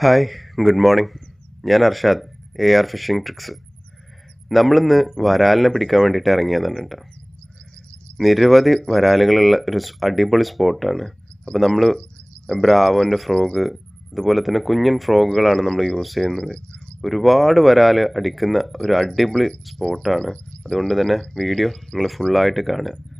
Hi good morning. ഞാൻ Arshad A R fishing tricks നമ്മളിന്ന് വരാലിനെ പിടിക്കാൻ വേണ്ടിയിട്ട് ഇറങ്ങിയതാണ് കേട്ടോ. നിരവധി വരാലുകളുള്ള ഒരു അടിപൊളി സ്പോട്ടാണ്. അപ്പോൾ നമ്മൾ ബ്രാവോന്റെ ഫ്രോഗ് അതുപോലെ തന്നെ കുഞ്ഞൻ ഫ്രോഗുകളാണ് നമ്മൾ യൂസ് ചെയ്യുന്നത്. ഒരുപാട് വരാൽ അടിക്കുന്ന ഒരു അടിപൊളി സ്പോട്ടാണ്. അതുകൊണ്ട് തന്നെ വീഡിയോ നിങ്ങൾ ഫുള്ളായിട്ട് കാണുക.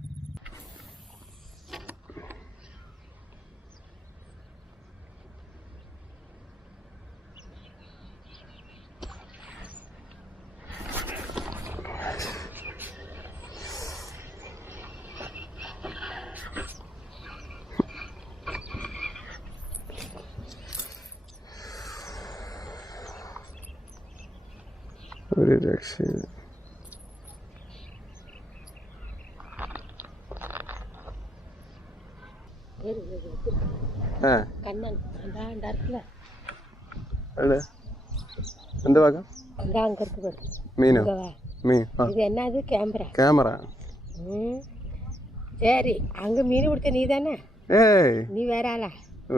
ஒரு ரிலாக்ஸேஷன் கண்ணன் அந்த இருக்குல்ல? அல்ல அந்த அங்க மீன். மீன் இது என்னது கேமரா. கேமரா. சரி அங்க மீன் பிடிச்ச நீ நீ வேற ஆளா?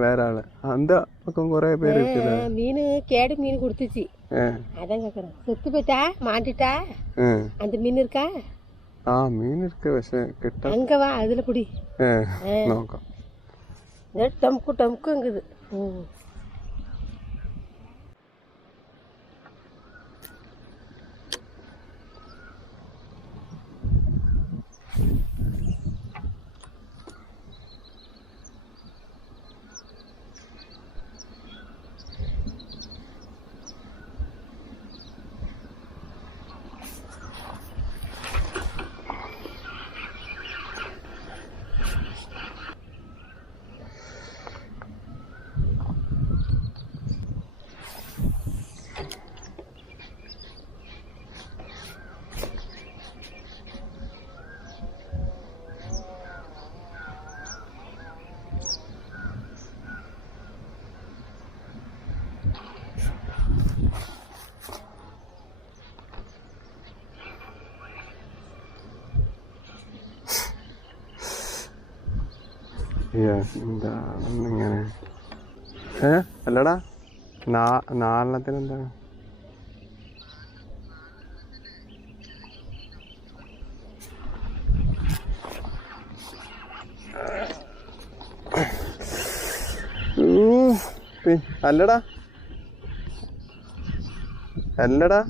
வேற ஆளு. அந்த பக்கம் குறை பேர் இருக்குது மீன் கேடு மீன் கொடுத்துச்சு. அதான் கேட்குறேன் செத்து போயிட்டா? மாட்டிட்டா? அந்த மீன் இருக்கா? ஆ மீன் இருக்க விஷம் கிட்ட. அங்கே வா அதில் குடி. நோக்கம். டம்கு டம்குங்குது ம் എന്താണെന്നിങ്ങനെ ഏ? അല്ലടാ നാലെണ്ണത്തിന് എന്താ അല്ലടാ. അല്ലടാ.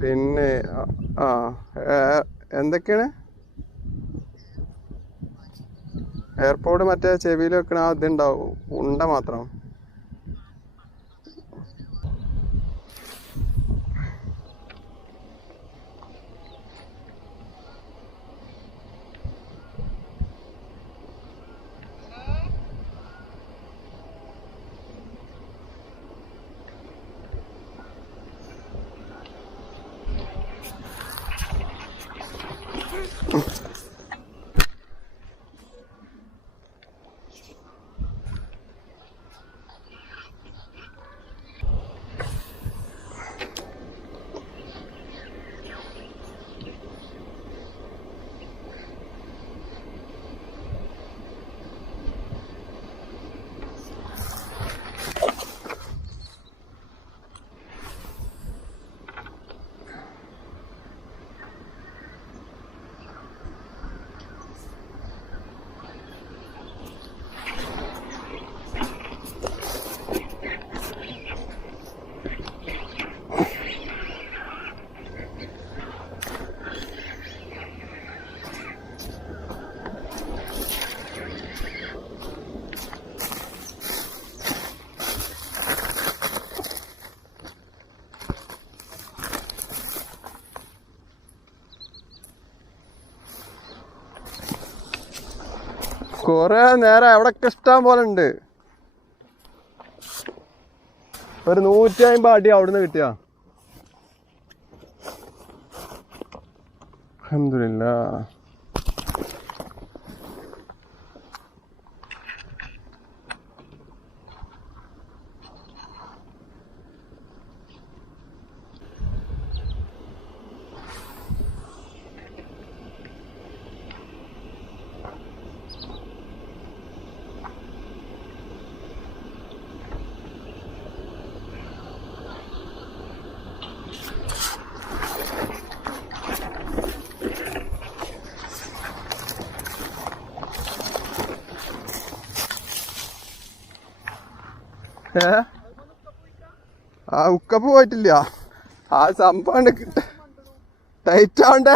പിന്നെ ആ, എന്തൊക്കെയാണ്? എയർപോർട്ട് മറ്റേ ചെവിയിൽ വെക്കണ ആ ഇതുണ്ടാവും ഉണ്ട മാത്രം. കൊറേ നേരം എവിടൊക്കെ ഇഷ്ടം പോലെ ഉണ്ട് ഒരു നൂറ്റി അമ്പത് അടി അവിടുന്ന് കിട്ടിയ. അൽഹംദുലില്ലാ. ഏ? ആ ഉക്കപ്പ് പോയിട്ടില്ല. ആ സംഭവം ടൈറ്റ് ആവണ്ട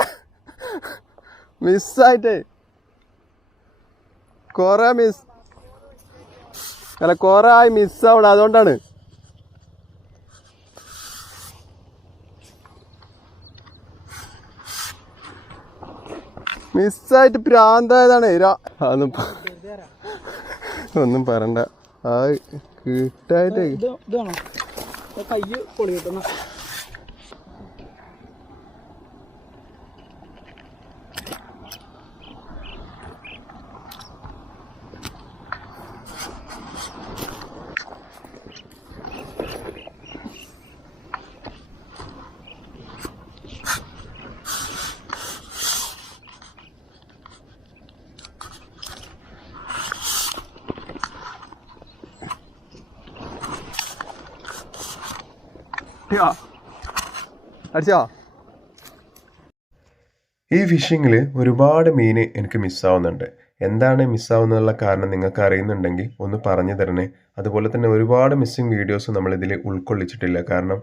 മിസ്സായിട്ടേ. കൊറേ മിസ് അല്ല കൊറേ ആയി മിസ്സാവണം അതുകൊണ്ടാണ്. മിസ്സായിട്ട് പ്രാന്തായതാണ്. പ- ഒന്നും പറയണ്ട. ആ കിട്ടായിട്ട്. ഇത് ഇതാണോ കൈ പൊളി കിട്ടുന്ന അടിച്ചോ. ഈ ഫിഷിങ്ങിൽ ഒരുപാട് മീൻ എനിക്ക് മിസ്സാവുന്നുണ്ട് എന്താണ് മിസ്സാവുന്നുള്ള കാരണം നിങ്ങൾക്ക് അറിയുന്നുണ്ടെങ്കിൽ ഒന്ന് പറഞ്ഞു തരണേ. അതുപോലെ തന്നെ ഒരുപാട് മിസ്സിങ് വീഡിയോസ് നമ്മൾ ഇതിൽ ഉൾക്കൊള്ളിച്ചിട്ടില്ല. കാരണം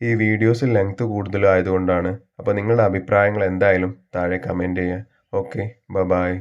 ഈ വീഡിയോസ് ലെങ്ത് കൂടുതലായതുകൊണ്ടാണ്. അപ്പോൾ നിങ്ങളുടെ അഭിപ്രായങ്ങൾ എന്തായാലും താഴെ കമന്റ് ചെയ്യുക ഓക്കെ ബ ബായ്